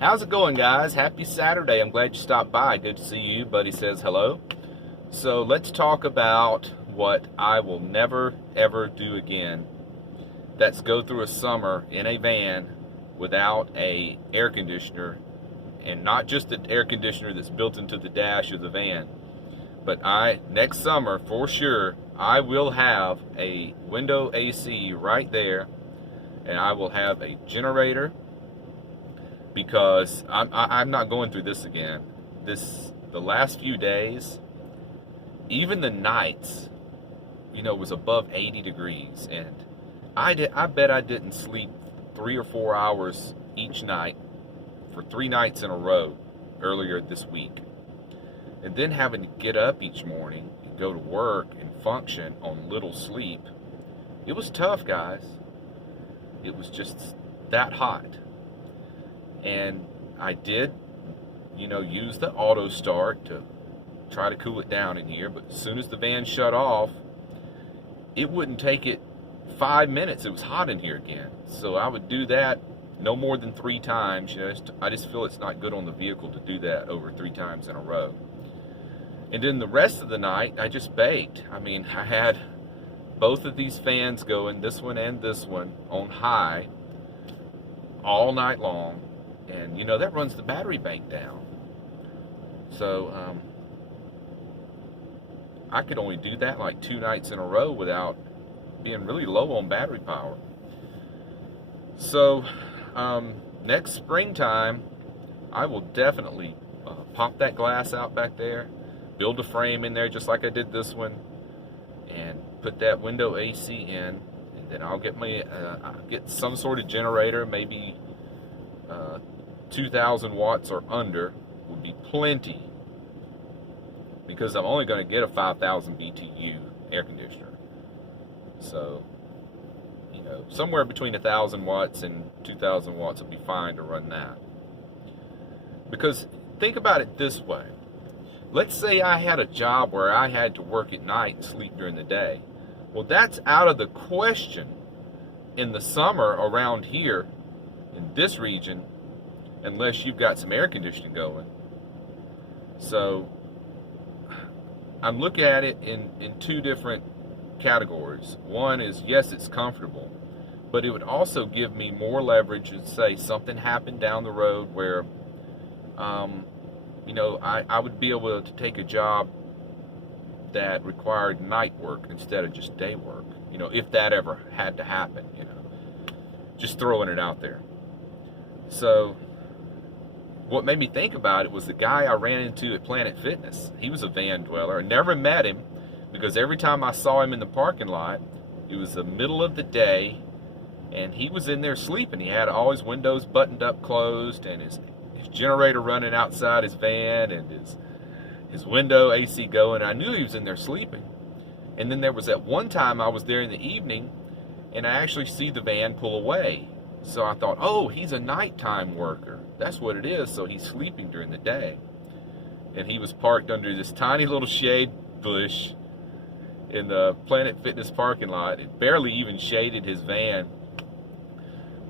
How's it going, guys? Happy Saturday. I'm glad you stopped by. Good to see you. Buddy says hello. So let's talk about what I will never ever do again. That's go through a summer in a van without a air conditioner, and not just the air conditioner that's built into the dash of the van, but next summer for sure I will have a window AC right there, and I will have a generator, because I'm not going through this again. The last few days, even the nights, was above 80 degrees, and I bet I didn't sleep 3 or 4 hours each night for 3 nights in a row earlier this week. And then having to get up each morning and go to work and function on little sleep. It was tough, guys. It was just that hot. And I did, use the auto start to try to cool it down in here. But as soon as the van shut off, it wouldn't take it 5 minutes. It was hot in here again. So I would do that no more than 3 times. I just feel it's not good on the vehicle to do that over 3 times in a row. And then the rest of the night, I just baked. I had both of these fans going, this one and this one, on high all night long. And, that runs the battery bank down. So, I could only do that like 2 nights in a row without being really low on battery power. So, next springtime, I will definitely pop that glass out back there, build a frame in there just like I did this one, and put that window AC in, and then I'll get get some sort of generator, maybe 2,000 watts or under would be plenty, because I'm only going to get a 5,000 BTU air conditioner. So, somewhere between 1,000 watts and 2,000 watts would be fine to run that. Because think about it this way. Let's say I had a job where I had to work at night and sleep during the day. Well, that's out of the question in the summer around here in this region, unless you've got some air conditioning going. So I'm looking at it in 2 different categories. One is, yes, it's comfortable, but it would also give me more leverage if, say, something happened down the road where I would be able to take a job that required night work instead of just day work, if that ever had to happen, just throwing it out there. So what made me think about it was the guy I ran into at Planet Fitness. He was a van dweller. I never met him, because every time I saw him in the parking lot, it was the middle of the day, and he was in there sleeping. He had all his windows buttoned up closed, and his generator running outside his van, and his window AC going. I knew he was in there sleeping. And then there was that one time I was there in the evening, and I actually see the van pull away. So I thought, oh, he's a nighttime worker. That's what it is. So he's sleeping during the day. And he was parked under this tiny little shade bush in the Planet Fitness parking lot. It barely even shaded his van.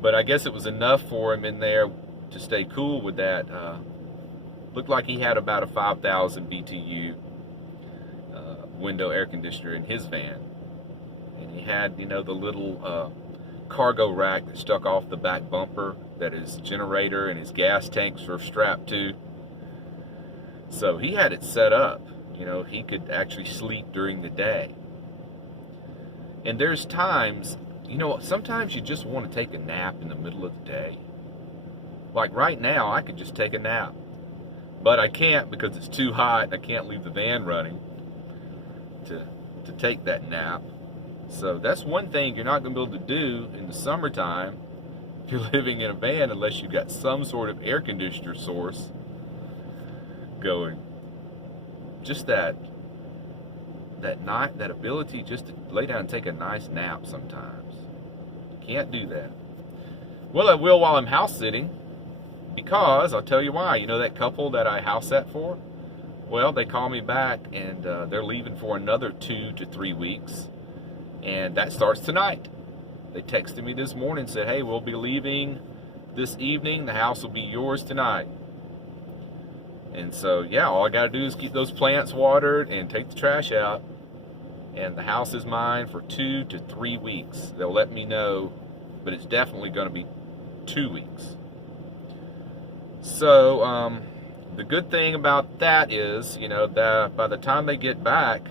But I guess it was enough for him in there to stay cool with that. Looked like he had about a 5,000 BTU window air conditioner in his van. And he had, the little cargo rack that stuck off the back bumper that his generator and his gas tanks were strapped to. So he had it set up. He could actually sleep during the day. And there's times, sometimes you just want to take a nap in the middle of the day. Like right now, I could just take a nap. But I can't, because it's too hot. I can't leave the van running to take that nap. So that's one thing you're not going to be able to do in the summertime if you're living in a van, unless you've got some sort of air conditioner source going. Just that ability just to lay down and take a nice nap sometimes. Can't do that. Well, I will while I'm house sitting, because I'll tell you why. That couple that I house sat for? Well, they call me back, and they're leaving for another 2 to 3 weeks. And that starts tonight. They texted me this morning and said, hey, we'll be leaving this evening, the house will be yours tonight. And so, yeah, all I got to do is keep those plants watered and take the trash out, and the house is mine for 2 to 3 weeks. They'll let me know, but it's definitely going to be 2 weeks. So, the good thing about that is, you know, that by the time they get back,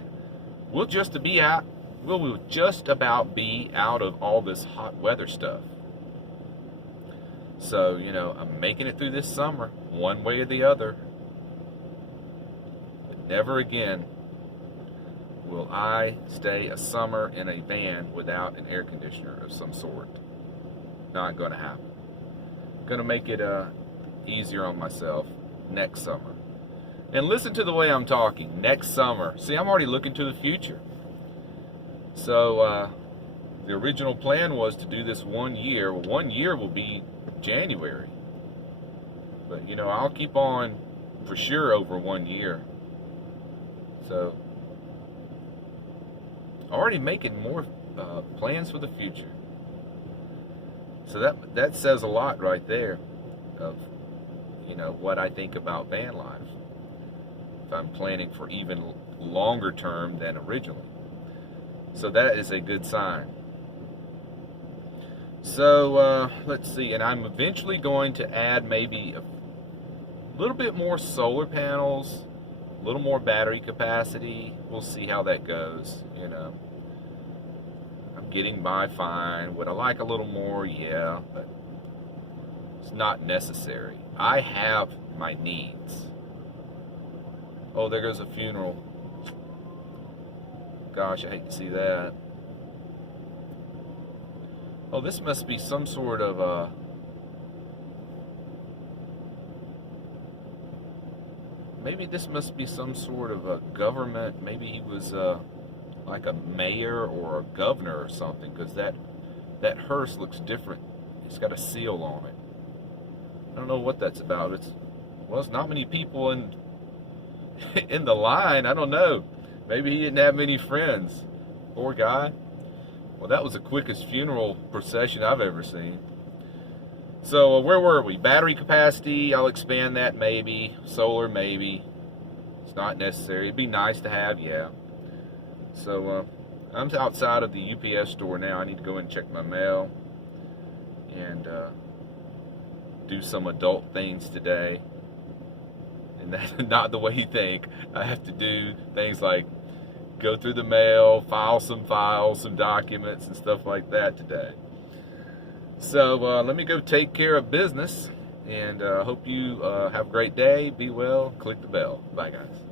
we'll just about be out of all this hot weather stuff. So, you know, I'm making it through this summer, one way or the other. But never again will I stay a summer in a van without an air conditioner of some sort. Not going to happen. Going to make it easier on myself next summer. And listen to the way I'm talking. Next summer. See, I'm already looking to the future. So, the original plan was to do this 1 year. 1 year will be January. But, you know, I'll keep on for sure over 1 year. So, already making more plans for the future. So that says a lot right there of, you know, what I think about van life. If I'm planning for even longer term than originally. So that is a good sign. So let's see, and I'm eventually going to add maybe a little bit more solar panels, a little more battery capacity. We'll see how that goes, you know. I'm getting by fine. Would I like a little more? Yeah, but it's not necessary. I have my needs. Oh, there goes a funeral. Gosh, I hate to see that. Oh, this must be some sort of maybe this must be some sort of a government. Maybe he was like a mayor or a governor or something, because that hearse looks different. It's got a seal on it. I don't know what that's about. It's not many people in the line. I don't know. Maybe he didn't have many friends. Poor guy. Well, that was the quickest funeral procession I've ever seen. So where were we? Battery capacity, I'll expand that maybe. Solar maybe. It's not necessary. It'd be nice to have, yeah. So I'm outside of the UPS store now. I need to go and check my mail and do some adult things today. And that's not the way you think. I have to do things like go through the mail, file some files, some documents, and stuff like that today. So let me go take care of business, and hope you have a great day. Be well. Click the bell. Bye, guys.